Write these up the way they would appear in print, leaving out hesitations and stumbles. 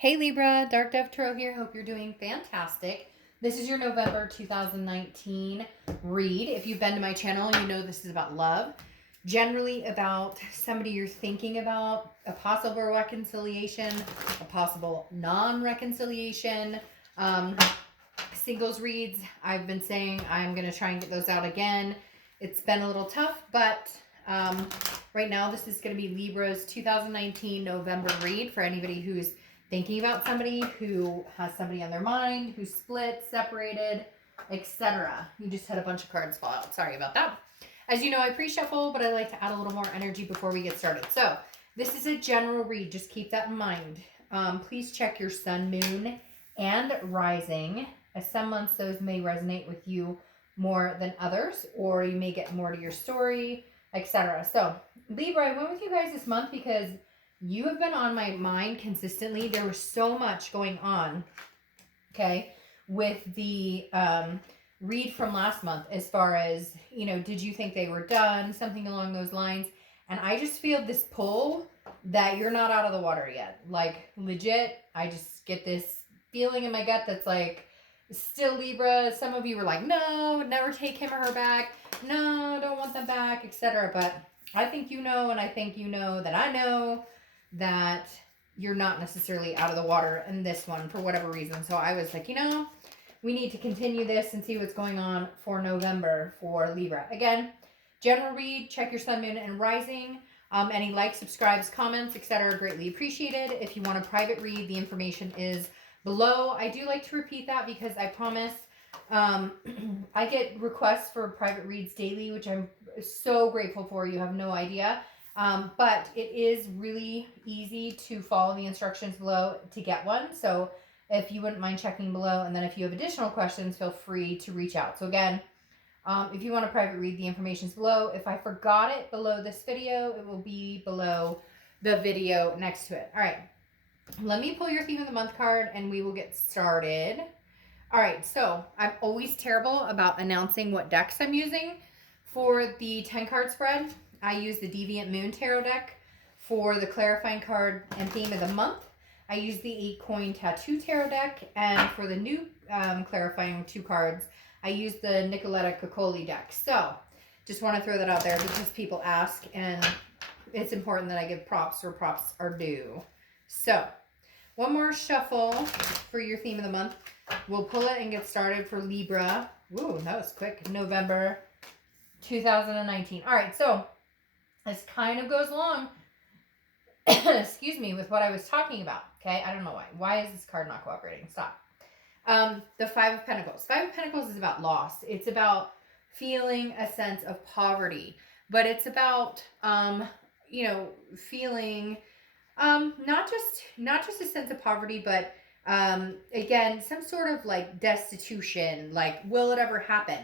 Hey Libra, Dark Dove Tarot here. Hope you're doing fantastic. This is your November 2019 read. If you've been to my channel, you know this is about love. Generally about somebody you're thinking about, a possible reconciliation, a possible non-reconciliation. Singles reads, I've been saying I'm going to try and get those out again. It's been a little tough, but right now this is going to be Libra's 2019 November read for anybody who's thinking about somebody, who has somebody on their mind, who's split, separated, etc. You just had a bunch of cards fall out. Sorry about that. As you know, I pre-shuffle, but I like to add a little more energy before we get started. So this is a general read. Just keep that in mind. Please check your sun, moon, and rising. As some months, those may resonate with you more than others, or you may get more to your story, etc. So Libra, I went with you guys this month because you have been on my mind consistently. There was so much going on, okay, with the read from last month as far as, you know, did you think they were done? Something along those lines. And I just feel this pull that you're not out of the water yet. Like, legit, I just get this feeling in my gut that's like, still Libra. Some of you were like, no, never take him or her back. No, don't want them back, etc. But I think you know, and I think you know that I know that you're not necessarily out of the water in this one for whatever reason. So I was like, you know, we need to continue this and see what's going on for November for Libra. Again, general read, check your sun, moon, and rising. Any likes, subscribes, comments, etc. are greatly appreciated. If you want a private read, the information is below. I do like to repeat that because I promise I get requests for private reads daily, which I'm so grateful for. You have no idea. But it is really easy to follow the instructions below to get one. So if you wouldn't mind checking below, and then if you have additional questions, feel free to reach out. So again, if you want a private read, the information is below. If I forgot it below this video, it will be below the video next to it. All right, let me pull your theme of the month card and we will get started. All right, so I'm always terrible about announcing what decks I'm using for the 10 card spread. I use the Deviant Moon Tarot deck for the clarifying card and theme of the month. I use the 8 Coin Tattoo Tarot deck, and for the new clarifying 2 cards, I use the Nicoletta Coccoli deck. So just want to throw that out there because people ask, and it's important that I give props where props are due. So one more shuffle for your theme of the month. We'll pull it and get started for Libra. Ooh, that was quick. November 2019. All right, so this kind of goes along, excuse me, with what I was talking about, okay? I don't know why. Why is this card not cooperating? Stop. The Five of Pentacles. Five of Pentacles is about loss. It's about feeling a sense of poverty, but it's about, you know, feeling not just a sense of poverty, but again, some sort of like destitution, like, will it ever happen?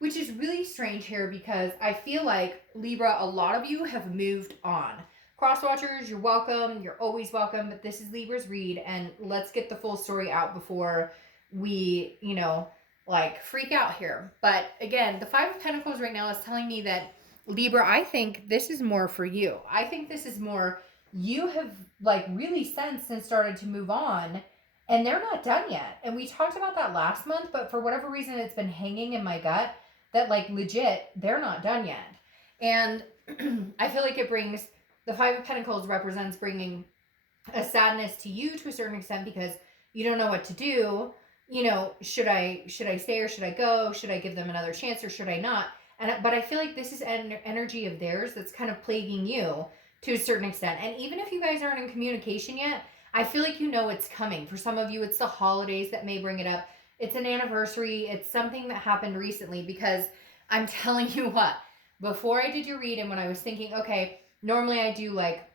Which is really strange here because I feel like, Libra, a lot of you have moved on. Cross watchers, you're welcome. You're always welcome. But this is Libra's read, and let's get the full story out before we, you know, like freak out here. But again, the Five of Pentacles right now is telling me that, Libra, I think this is more for you. I think this is more, you have like really sensed and started to move on, and they're not done yet. And we talked about that last month, but for whatever reason, it's been hanging in my gut that, like, legit, they're not done yet. And I feel like it brings, the Five of Pentacles represents bringing a sadness to you to a certain extent because you don't know what to do. You know, should I stay or should I go? Should I give them another chance or should I not? But I feel like this is an energy of theirs that's kind of plaguing you to a certain extent. And even if you guys aren't in communication yet, I feel like you know it's coming. For some of you, it's the holidays that may bring it up. It's an anniversary. It's something that happened recently, because I'm telling you what, before I did your read and when I was thinking, okay, normally I do like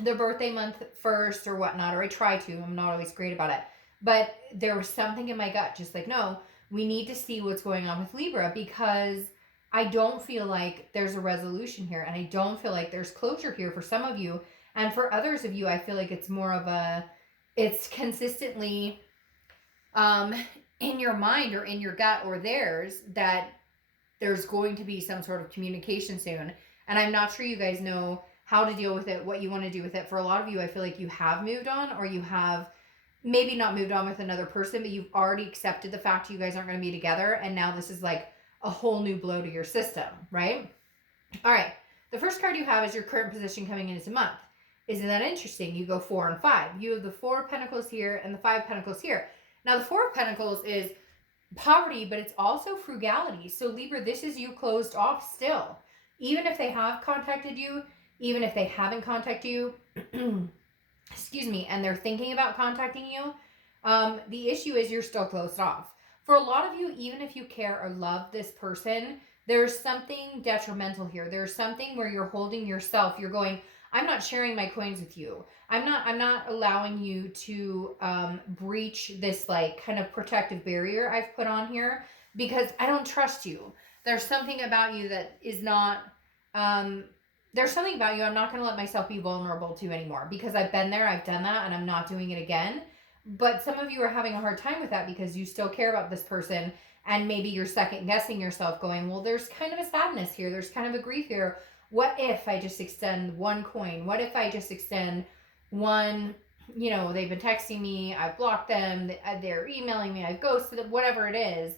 the birthday month first or whatnot, or I try to. I'm not always great about it. But there was something in my gut just like, no, we need to see what's going on with Libra, because I don't feel like there's a resolution here, and I don't feel like there's closure here for some of you. And for others of you, I feel like it's more of a, it's consistently in your mind or in your gut or theirs that there's going to be some sort of communication soon. And I'm not sure you guys know how to deal with it, what you want to do with it. For a lot of you, I feel like you have moved on, or you have maybe not moved on with another person, but you've already accepted the fact you guys aren't going to be together. And now this is like a whole new blow to your system, right? All right. The first card you have is your current position coming into the month. Isn't that interesting? You go 4 and 5. You have the 4 of Pentacles here and the 5 of Pentacles here. Now, the 4 of Pentacles is poverty, but it's also frugality. So, Libra, this is you closed off still. Even if they have contacted you, even if they haven't contacted you, excuse me, and they're thinking about contacting you, the issue is you're still closed off. For a lot of you, even if you care or love this person, there's something detrimental here. There's something where you're holding yourself. You're going, I'm not sharing my coins with you. I'm not allowing you to breach this like kind of protective barrier I've put on here because I don't trust you. There's something about you that is not, there's something about you I'm not going to let myself be vulnerable to anymore because I've been there, I've done that, and I'm not doing it again. But some of you are having a hard time with that because you still care about this person, and maybe you're second guessing yourself going, well, there's kind of a sadness here. There's kind of a grief here. What if I just extend one coin? What if I just extend one, you know, they've been texting me, I've blocked them, they're emailing me, I've ghosted them, whatever it is.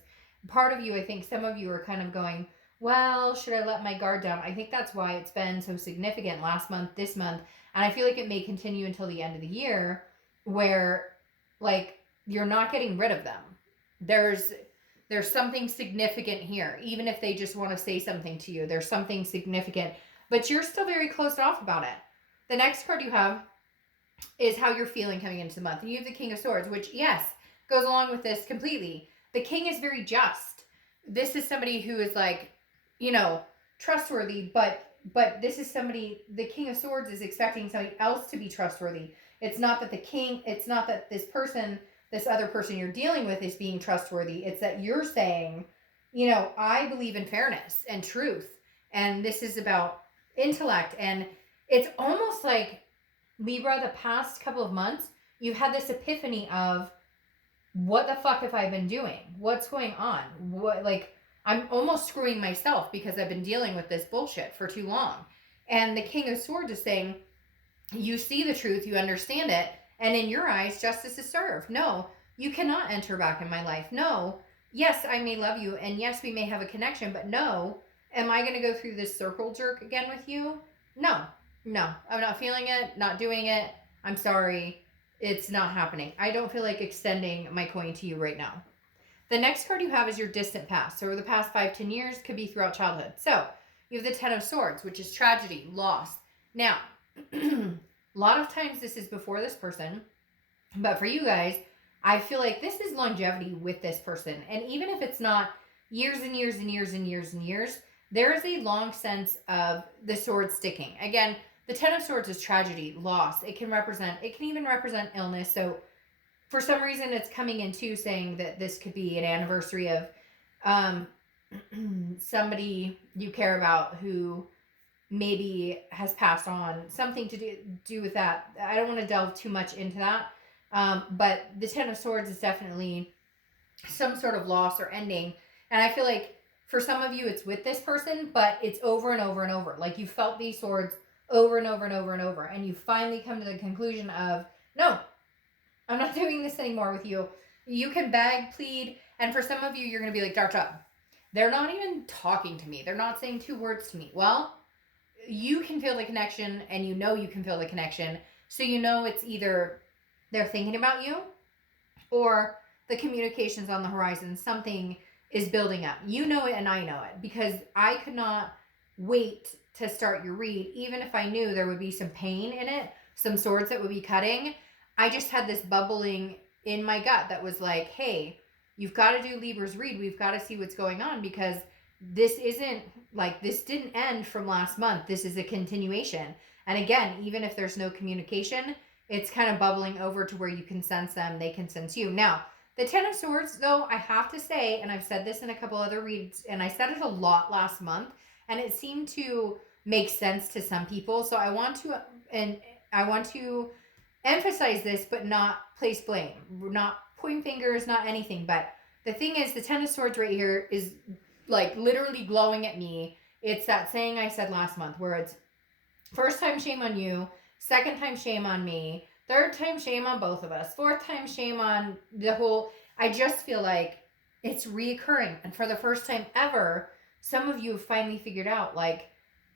Part of you, I think some of you are kind of going, well, should I let my guard down? I think that's why it's been so significant last month, this month. And I feel like it may continue until the end of the year where like you're not getting rid of them. There's something significant here. Even if they just want to say something to you, there's something significant, but you're still very closed off about it. The next card you have is how you're feeling coming into the month. And you have the King of Swords, which, yes, goes along with this completely. The King is very just. This is somebody who is like, you know, trustworthy, but this is somebody, the King of Swords is expecting somebody else to be trustworthy. It's not that this person, this other person you're dealing with is being trustworthy. It's that you're saying, you know, I believe in fairness and truth. And this is about intellect. And it's almost like, Libra, the past couple of months, you've had this epiphany of, what the fuck have I been doing? What's going on? What, like, I'm almost screwing myself because I've been dealing with this bullshit for too long. And the King of Swords is saying, you see the truth, you understand it, and in your eyes, justice is served. No, you cannot enter back in my life. No, yes, I may love you, and yes, we may have a connection, but no, am I going to go through this circle jerk again with you? No, I'm not feeling it, not doing it. I'm sorry. It's not happening. I don't feel like extending my coin to you right now. The next card you have is your distant past. So over the past 5-10 years, could be throughout childhood. So you have the 10 of Swords, which is tragedy, loss. Now, a lot of times this is before this person, but for you guys, I feel like this is longevity with this person. And even if it's not years and years and years and years and years, there is a long sense of the sword sticking. Again, the 10 of Swords is tragedy, loss. It can even represent illness. So for some reason, it's coming into saying that this could be an anniversary of somebody you care about who maybe has passed on, something to do with that. I don't want to delve too much into that. But the 10 of Swords is definitely some sort of loss or ending. And I feel like for some of you, it's with this person, but it's over and over and over. Like you felt these swords over and over and over and over. And you finally come to the conclusion of, no, I'm not doing this anymore with you. You can beg, plead. And for some of you, you're going to be like, Dark Dove, they're not even talking to me. They're not saying 2 words to me. Well, you can feel the connection, and you know you can feel the connection. So you know it's either they're thinking about you or the communication's on the horizon. Something is building up. You know it and I know it because I could not wait to start your read, even if I knew there would be some pain in it, some swords that would be cutting. I just had this bubbling in my gut that was like, hey, you've got to do Libra's read. We've got to see what's going on because this isn't like, this didn't end from last month. This is a continuation. And again, even if there's no communication, it's kind of bubbling over to where you can sense them. They can sense you. Now, the 10 of Swords, though, I have to say, and I've said this in a couple other reads, and I said it a lot last month, and it seemed to make sense to some people. So I want to emphasize this, but not place blame, not point fingers, not anything. But the thing is, the 10 of Swords right here is like literally glowing at me. It's that saying I said last month where it's first time shame on you, second time shame on me, Third time shame on both of us. Fourth time shame on the whole. I just feel like it's reoccurring. And for the first time ever, some of you have finally figured out, like,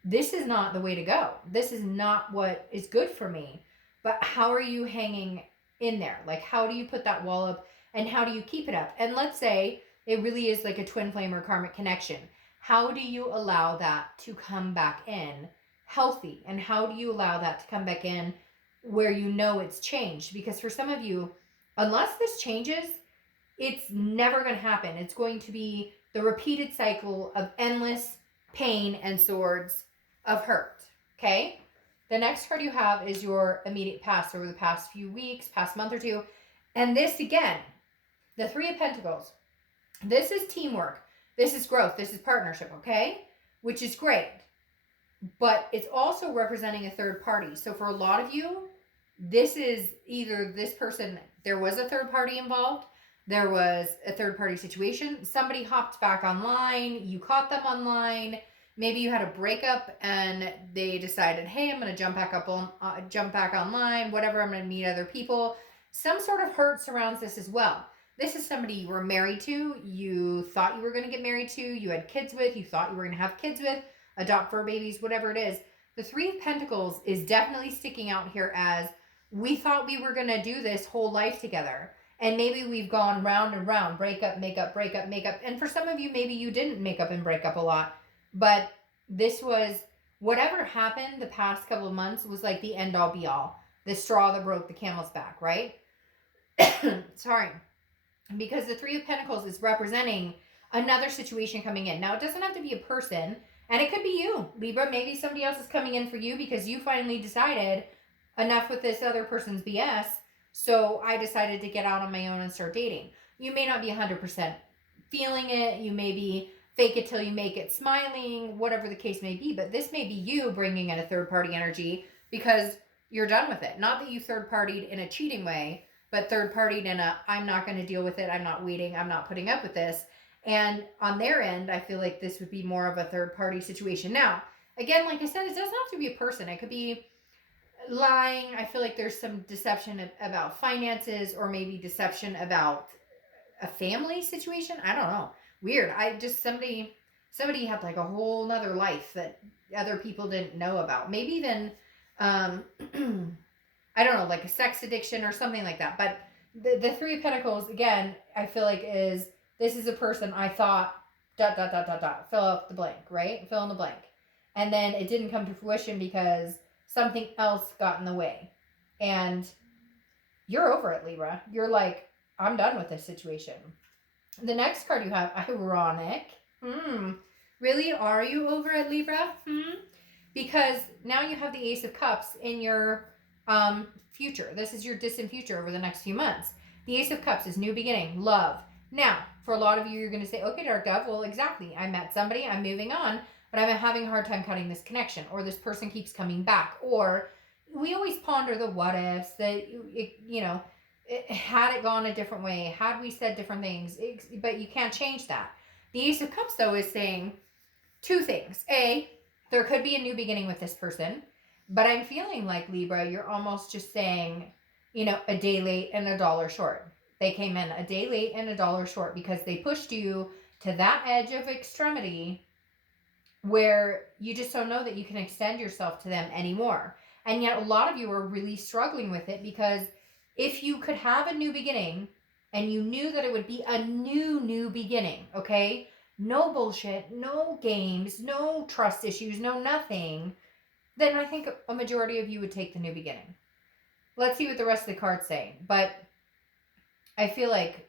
this is not the way to go. This is not what is good for me. But how are you hanging in there? Like, how do you put that wall up and how do you keep it up? And let's say it really is like a twin flame or karmic connection. How do you allow that to come back in healthy? And how do you allow that to come back in where you know it's changed? Because for some of you, unless this changes, it's never going to happen. It's going to be the repeated cycle of endless pain and swords of hurt. Okay? The next card you have is your immediate past, over the past few weeks, past month or two. And this again, the Three of Pentacles. This is teamwork. This is growth. This is partnership, okay? Which is great. But it's also representing a third party. So for a lot of you, this is either this person, there was a third party involved, there was a third party situation, somebody hopped back online, you caught them online, maybe you had a breakup and they decided, hey, I'm going to jump back online, whatever, I'm going to meet other people. Some sort of hurt surrounds this as well. This is somebody you were married to, you thought you were going to get married to, you had kids with, you thought you were going to have kids with, adopt fur babies, whatever it is. The Three of Pentacles is definitely sticking out here as, we thought we were going to do this whole life together. And maybe we've gone round and round, breakup, makeup, breakup, makeup. And for some of you, maybe you didn't make up and break up a lot. But this was, whatever happened the past couple of months was like the end all be all. The straw that broke the camel's back, right? Sorry. Because the Three of Pentacles is representing another situation coming in. Now, it doesn't have to be a person. And it could be you, Libra. Maybe somebody else is coming in for you because you finally decided enough with this other person's BS. So I decided to get out on my own and start dating. You may not be 100% feeling it. You may be fake it till you make it smiling, whatever the case may be. But this may be you bringing in a third party energy because you're done with it. Not that you third partied in a cheating way, but third partied in a, I'm not going to deal with it. I'm not waiting. I'm not putting up with this. And on their end, I feel like this would be more of a third party situation. Now, again, like I said, it doesn't have to be a person. It could be lying. I feel like there's some deception about finances, or maybe deception about a family situation. I don't know. Weird. I just, somebody had like a whole nother life that other people didn't know about. Maybe even, I don't know, like a sex addiction or something like that. But the Three of Pentacles, again, I feel like this is a person I thought, ... fill out the blank, right? Fill in the blank. And then it didn't come to fruition because something else got in the way. And you're over it, Libra. You're like, I'm done with this situation. The next card you have, ironic. Really? Are you over it, Libra? Because now you have the Ace of Cups in your future. This is your distant future over the next few months. The Ace of Cups is new beginning, love. Now, for a lot of you, you're going to say, okay, Dark Dove, well, exactly. I met somebody, I'm moving on, but I'm having a hard time cutting this connection, or this person keeps coming back, or we always ponder the what ifs, that, had it gone a different way, had we said different things, but you can't change that. The Ace of Cups, though, is saying two things. A, there could be a new beginning with this person, but I'm feeling like, Libra, you're almost just saying, a day late and a dollar short. They came in a day late and a dollar short because they pushed you to that edge of extremity where you just don't know that you can extend yourself to them anymore. And yet a lot of you are really struggling with it, because if you could have a new beginning and you knew that it would be a new beginning, okay? No bullshit, no games, no trust issues, no nothing, then I think a majority of you would take the new beginning. Let's see what the rest of the cards say. But I feel like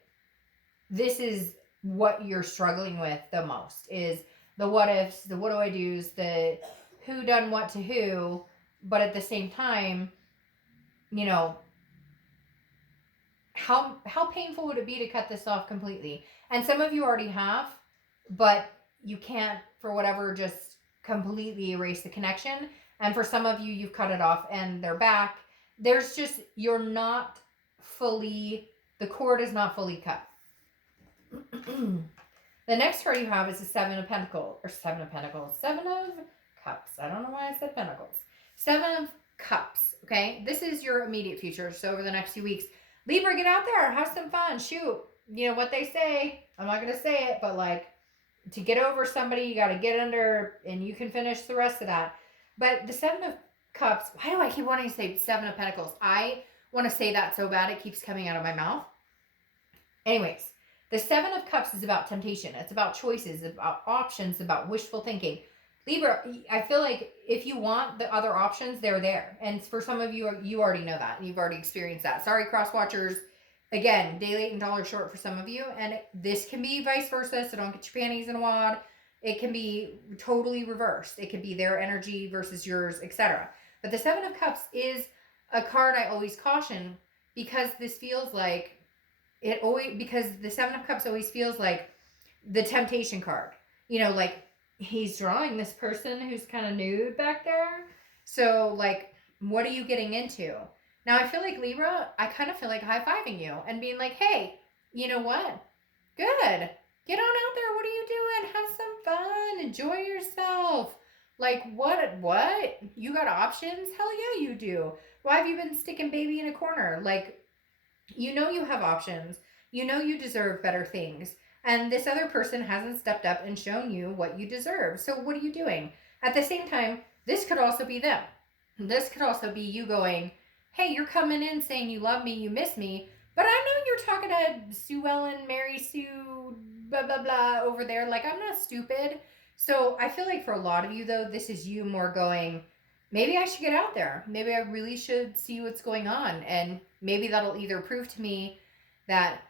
this is what you're struggling with the most, is the what ifs, the what do I do's, the who done what to who, but at the same time, how painful would it be to cut this off completely? And some of you already have, but you can't, for whatever, just completely erase the connection. And for some of you, you've cut it off and they're back. There's just, you're not fully, the cord is not fully cut. The next card you have is the Seven of Cups. I don't know why I said Pentacles. Seven of Cups, okay? This is your immediate future. So over the next few weeks, Libra, get out there, have some fun, shoot. You know what they say. I'm not going to say it, but like, to get over somebody, you got to get under, and you can finish the rest of that. But the Seven of Cups, why do I keep wanting to say Seven of Pentacles? I want to say that so bad it keeps coming out of my mouth. Anyways, the Seven of Cups is about temptation. It's about choices, about options, about wishful thinking. Libra, I feel like if you want the other options, they're there. And for some of you, you already know that. You've already experienced that. Sorry, cross watchers. Again, day late and dollar short for some of you. And this can be vice versa, so don't get your panties in a wad. It can be totally reversed. It could be their energy versus yours, etc. But the Seven of Cups is a card I always caution, because this feels like because the Seven of Cups always feels like the temptation card. You know, like, he's drawing this person who's kind of nude back there. So, like, what are you getting into? Now, I feel like, Libra, I kind of feel like high-fiving you and being like, hey, you know what? Good. Get on out there. What are you doing? Have some fun. Enjoy yourself. Like, what? You got options? Hell yeah, you do. Why have you been sticking baby in a corner? Like, you know you have options. You know you deserve better things. And this other person hasn't stepped up and shown you what you deserve. So what are you doing? At the same time, this could also be them. This could also be you going, hey, you're coming in saying you love me, you miss me, but I know you're talking to Sue Ellen, Mary Sue, blah, blah, blah over there. Like, I'm not stupid. So I feel like for a lot of you, though, this is you more going, maybe I should get out there. Maybe I really should see what's going on. And maybe that'll either prove to me that,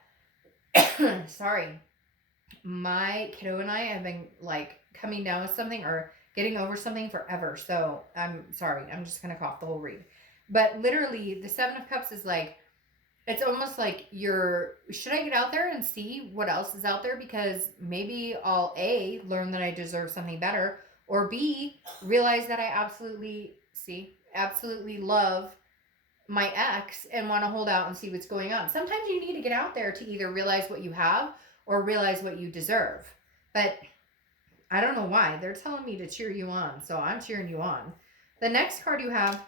sorry, my kiddo and I have been like coming down with something or getting over something forever. So I'm sorry. I'm just going to cough the whole read. But literally, the Seven of Cups is like, it's almost like should I get out there and see what else is out there? Because maybe I'll A, learn that I deserve something better, or B, realize that I absolutely love my ex and want to hold out and see what's going on. Sometimes you need to get out there to either realize what you have or realize what you deserve. But I don't know why. They're telling me to cheer you on, so I'm cheering you on. The next card you have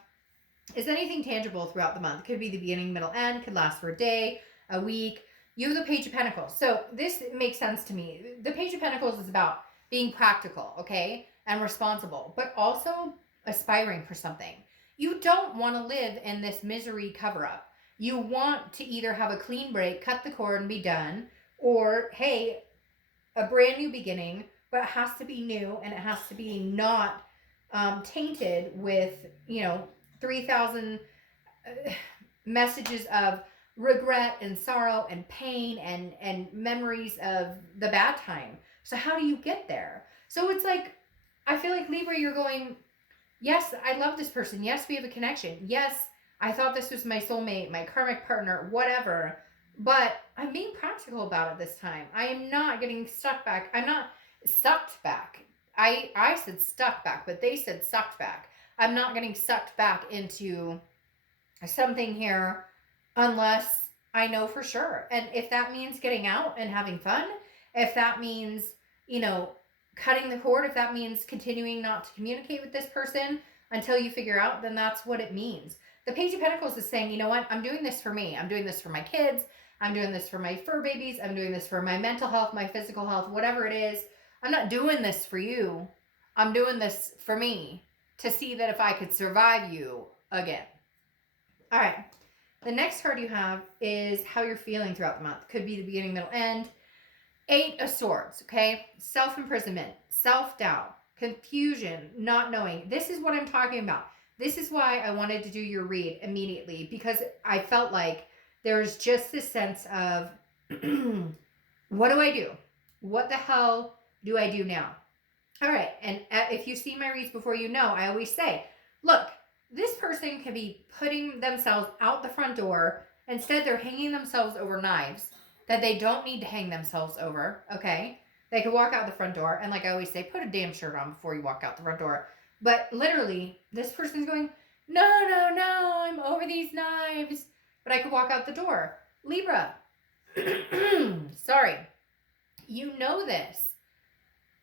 is anything tangible throughout the month. Could be the beginning, middle, end. Could last for a day, a week. You have the Page of Pentacles. So this makes sense to me. The Page of Pentacles is about being practical, okay, and responsible, but also aspiring for something. You don't want to live in this misery cover-up. You want to either have a clean break, cut the cord and be done, or, hey, a brand new beginning, but it has to be new and it has to be not tainted with, 3,000 messages of regret and sorrow and pain and memories of the bad time. So how do you get there? So it's like, I feel like, Libra, you're going, yes, I love this person. Yes, we have a connection. Yes, I thought this was my soulmate, my karmic partner, whatever. But I'm being practical about it this time. I am not getting stuck back. I'm not sucked back. I said stuck back, but they said sucked back. I'm not getting sucked back into something here unless I know for sure. And if that means getting out and having fun, if that means, cutting the cord, if that means continuing not to communicate with this person until you figure out, then that's what it means. The Page of Pentacles is saying, you know what? I'm doing this for me. I'm doing this for my kids. I'm doing this for my fur babies. I'm doing this for my mental health, my physical health, whatever it is. I'm not doing this for you. I'm doing this for me to see that if I could survive you again. All right. The next card you have is how you're feeling throughout the month. Could be the beginning, middle, end. 8 of Swords, okay? Self-imprisonment, self-doubt, confusion, not knowing. This is what I'm talking about. This is why I wanted to do your read immediately, because I felt like there's just this sense of, what do I do? What the hell do I do now? All right, and if you've seen my reads before, I always say, look, this person can be putting themselves out the front door. Instead, they're hanging themselves over knives that they don't need to hang themselves over, okay? They could walk out the front door, and like I always say, put a damn shirt on before you walk out the front door. But literally, this person's going, no, I'm over these knives, but I could walk out the door. Libra, sorry, you know this.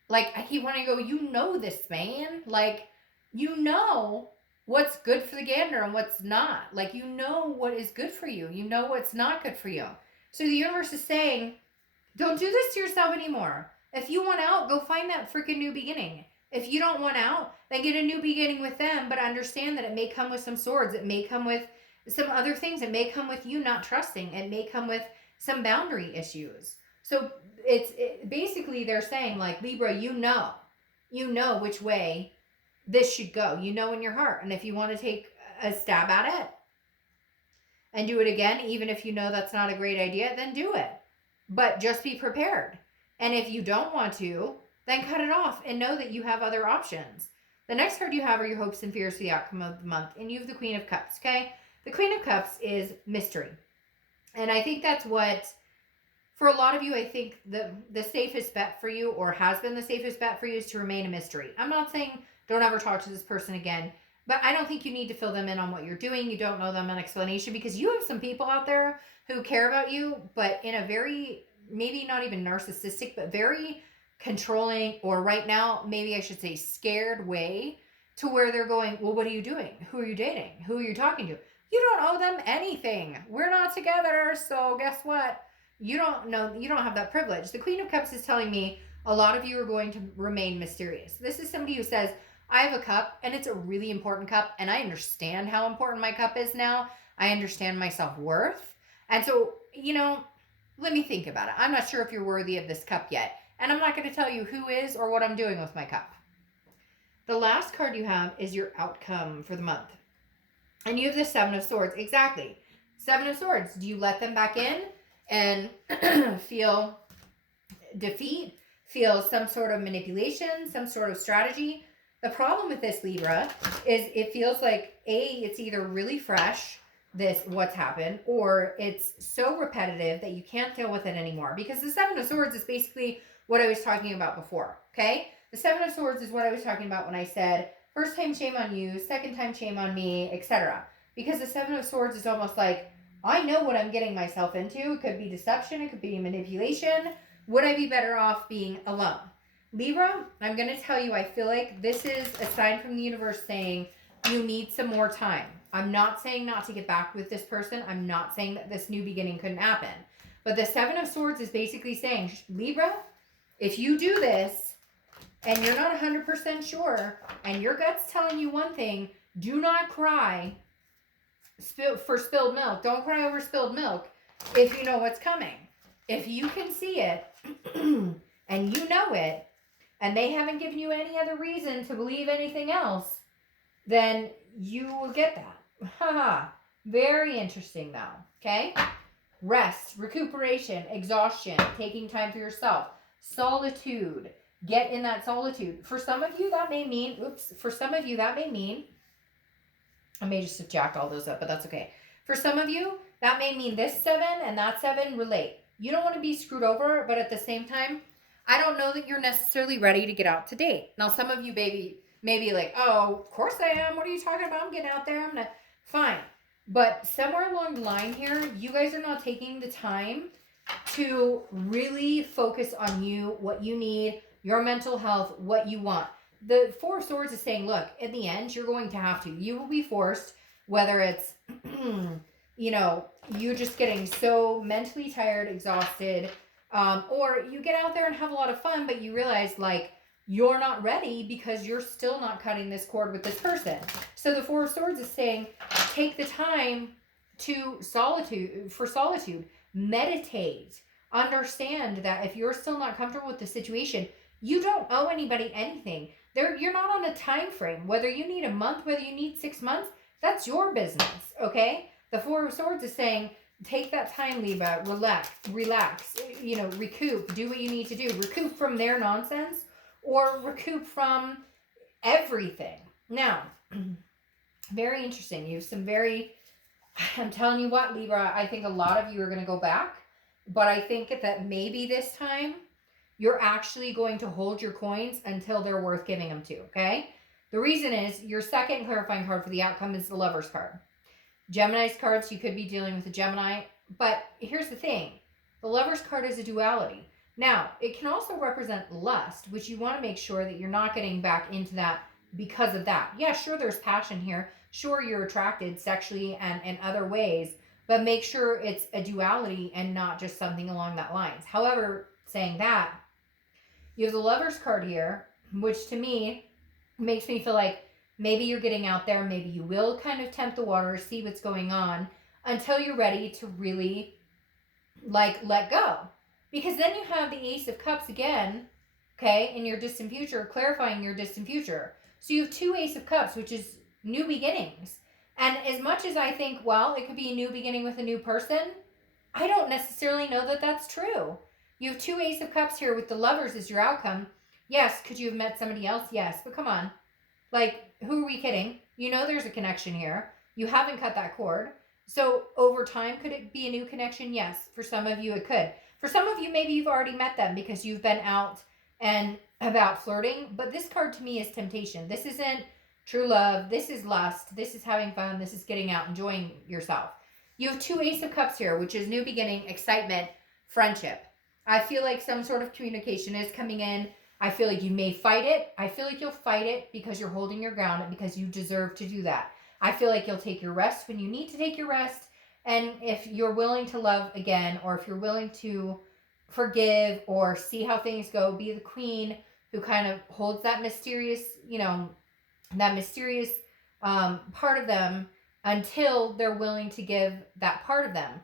Like, I keep wanting to go, you know this, man. Like, you know what's good for the gander and what's not. Like, you know what is good for you. You know what's not good for you. So the universe is saying, don't do this to yourself anymore. If you want out, go find that freaking new beginning. If you don't want out, then get a new beginning with them, but understand that it may come with some swords. It may come with some other things. It may come with you not trusting. It may come with some boundary issues. So basically they're saying, like, Libra, you know which way this should go. You know in your heart. And if you want to take a stab at it and do it again, even if you know that's not a great idea, then do it. But just be prepared. And if you don't want to, then cut it off and know that you have other options. The next card you have are your hopes and fears for the outcome of the month. And you have the Queen of Cups, okay? The Queen of Cups is mystery. And I think that's what, for a lot of you, I think the safest bet for you, or has been the safest bet for you, is to remain a mystery. I'm not saying don't ever talk to this person again, but I don't think you need to fill them in on what you're doing. You don't know them an explanation, because you have some people out there who care about you, but in a very, maybe not even narcissistic, but very controlling, or right now, maybe I should say scared way, to where they're going, well, what are you doing? Who are you dating? Who are you talking to? You don't owe them anything. We're not together, so guess what? You don't know, you don't have that privilege. The Queen of Cups is telling me a lot of you are going to remain mysterious. This is somebody who says, I have a cup, and it's a really important cup, and I understand how important my cup is now. I understand my self-worth. And so, let me think about it. I'm not sure if you're worthy of this cup yet. And I'm not going to tell you who is or what I'm doing with my cup. The last card you have is your outcome for the month. And you have the Seven of Swords. Exactly. Seven of Swords. Do you let them back in and feel defeat? Feel some sort of manipulation? Some sort of strategy? The problem with this, Libra, is it feels like, it's either really fresh, what's happened, or it's so repetitive that you can't deal with it anymore. Because the Seven of Swords is basically what I was talking about before, okay? The Seven of Swords is what I was talking about when I said, first time shame on you, second time shame on me, etc. Because the Seven of Swords is almost like, I know what I'm getting myself into. It could be deception, it could be manipulation. Would I be better off being alone? Libra, I'm going to tell you, I feel like this is a sign from the universe saying you need some more time. I'm not saying not to get back with this person. I'm not saying that this new beginning couldn't happen. But the Seven of Swords is basically saying, Libra, if you do this and you're not 100% sure and your gut's telling you one thing, do not cry for spilled milk. Don't cry over spilled milk if you know what's coming. If you can see it and you know it, and they haven't given you any other reason to believe anything else, then you will get that. Haha. Very interesting though. Okay? Rest, recuperation, exhaustion, taking time for yourself, solitude. Get in that solitude. For some of you that may mean, I may just have jacked all those up, but that's okay. For some of you, that may mean this seven and that seven relate. You don't want to be screwed over, but at the same time, I don't know that you're necessarily ready to get out to date. Now, some of you may be like, oh, of course I am. What are you talking about? I'm getting out there. Fine. But somewhere along the line here, you guys are not taking the time to really focus on you, what you need, your mental health, what you want. The Four of Swords is saying, look, in the end, you're going to have to. You will be forced, whether it's, you just getting so mentally tired, exhausted, or you get out there and have a lot of fun, but you realize, like, you're not ready because you're still not cutting this cord with this person. So the Four of Swords is saying, take the time to solitude, meditate, understand that if you're still not comfortable with the situation, you don't owe anybody anything. You're not on a time frame. Whether you need a month, whether you need 6 months, that's your business, okay? The Four of Swords is saying, take that time, Libra, relax, recoup, do what you need to do. Recoup from their nonsense or recoup from everything. Now, very interesting. You have I'm telling you what, Libra, I think a lot of you are going to go back, but I think that maybe this time you're actually going to hold your coins until they're worth giving them to, okay? The reason is your second clarifying card for the outcome is the Lover's card. Gemini's cards, you could be dealing with a Gemini, but here's the thing. The Lover's card is a duality. Now, it can also represent lust, which you want to make sure that you're not getting back into that because of that. Yeah, sure, there's passion here. Sure, you're attracted sexually and in other ways, but make sure it's a duality and not just something along that lines. However, saying that, you have the Lovers card here, which to me makes me feel like maybe you're getting out there, maybe you will kind of tempt the water, see what's going on until you're ready to really like let go. Because then you have the Ace of Cups again, okay, in your distant future, clarifying your distant future. So you have two Ace of Cups, which is new beginnings. And as much as I think, well, it could be a new beginning with a new person, I don't necessarily know that that's true. You have two Ace of Cups here with the Lovers as your outcome. Yes, could you have met somebody else? Yes, but come on. Like, who are we kidding? You know there's a connection here. You haven't cut that cord. So over time, could it be a new connection? Yes. For some of you, it could. For some of you, maybe you've already met them because you've been out and about flirting. But this card to me is temptation. This isn't true love. This is lust. This is having fun. This is getting out, enjoying yourself. You have two Ace of Cups here, which is new beginning, excitement, friendship. I feel like some sort of communication is coming in. I feel like you may fight it. I feel like you'll fight it because you're holding your ground and because you deserve to do that. I feel like you'll take your rest when you need to take your rest. And if you're willing to love again, or if you're willing to forgive or see how things go, be the queen who kind of holds that mysterious, part of them until they're willing to give that part of them.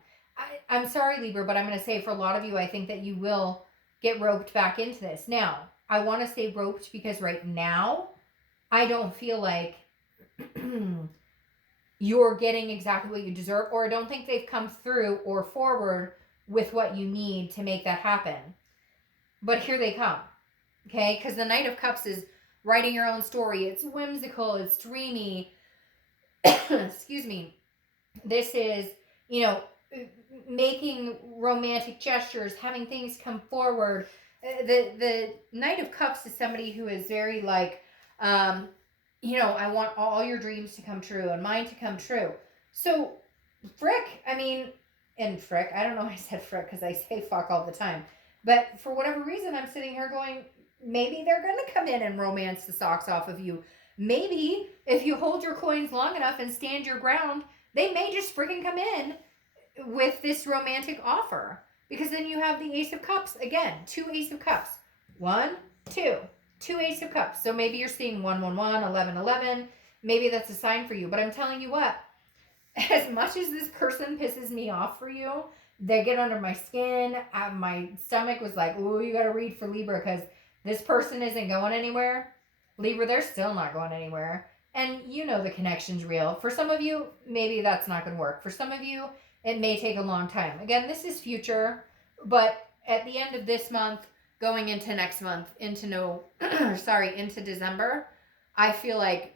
I'm sorry, Libra, but I'm going to say for a lot of you, I think that you will get roped back into this. Now, I want to say roped because right now, I don't feel like you're getting exactly what you deserve, or I don't think they've come through or forward with what you need to make that happen. But here they come, okay? Because the Knight of Cups is writing your own story. It's whimsical. It's dreamy. Excuse me. This is, making romantic gestures, having things come forward. The Knight of Cups is somebody who is very like, I want all your dreams to come true and mine to come true. So, I don't know why I said frick because I say fuck all the time. But for whatever reason, I'm sitting here going, maybe they're going to come in and romance the socks off of you. Maybe if you hold your coins long enough and stand your ground, they may just freaking come in with this romantic offer. Because then you have the Ace of Cups. Again, two Ace of Cups. 1, 2. Two Ace of Cups. So maybe you're seeing 1, 1, 1, 11, 11. Maybe that's a sign for you. But I'm telling you what, as much as this person pisses me off for you, they get under my skin. My stomach was like, ooh, you got to read for Libra because this person isn't going anywhere. Libra, they're still not going anywhere. And you know the connection's real. For some of you, maybe that's not going to work. For some of you, it may take a long time. Again, this is future, but at the end of this month, going into next month, into December, I feel like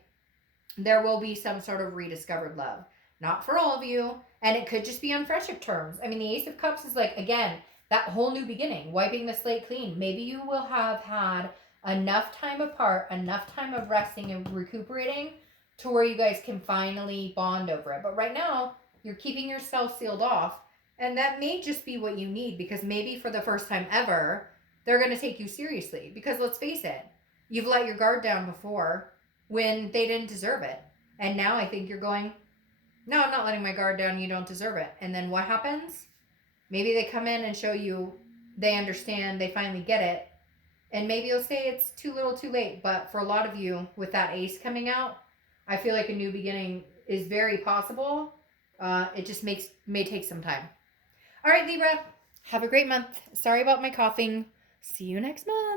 there will be some sort of rediscovered love. Not for all of you, and it could just be on friendship terms. I mean, the Ace of Cups is like, again, that whole new beginning, wiping the slate clean. Maybe you will have had enough time apart, enough time of resting and recuperating to where you guys can finally bond over it. But right now, you're keeping yourself sealed off, and that may just be what you need because maybe for the first time ever, they're going to take you seriously. Because let's face it, you've let your guard down before when they didn't deserve it. And now I think you're going, no, I'm not letting my guard down. You don't deserve it. And then what happens? Maybe they come in and show you they understand, they finally get it. And maybe you'll say it's too little too late. But for a lot of you, with that ace coming out, I feel like a new beginning is very possible. It just may take some time. All right, Libra, have a great month. Sorry about my coughing. See you next month.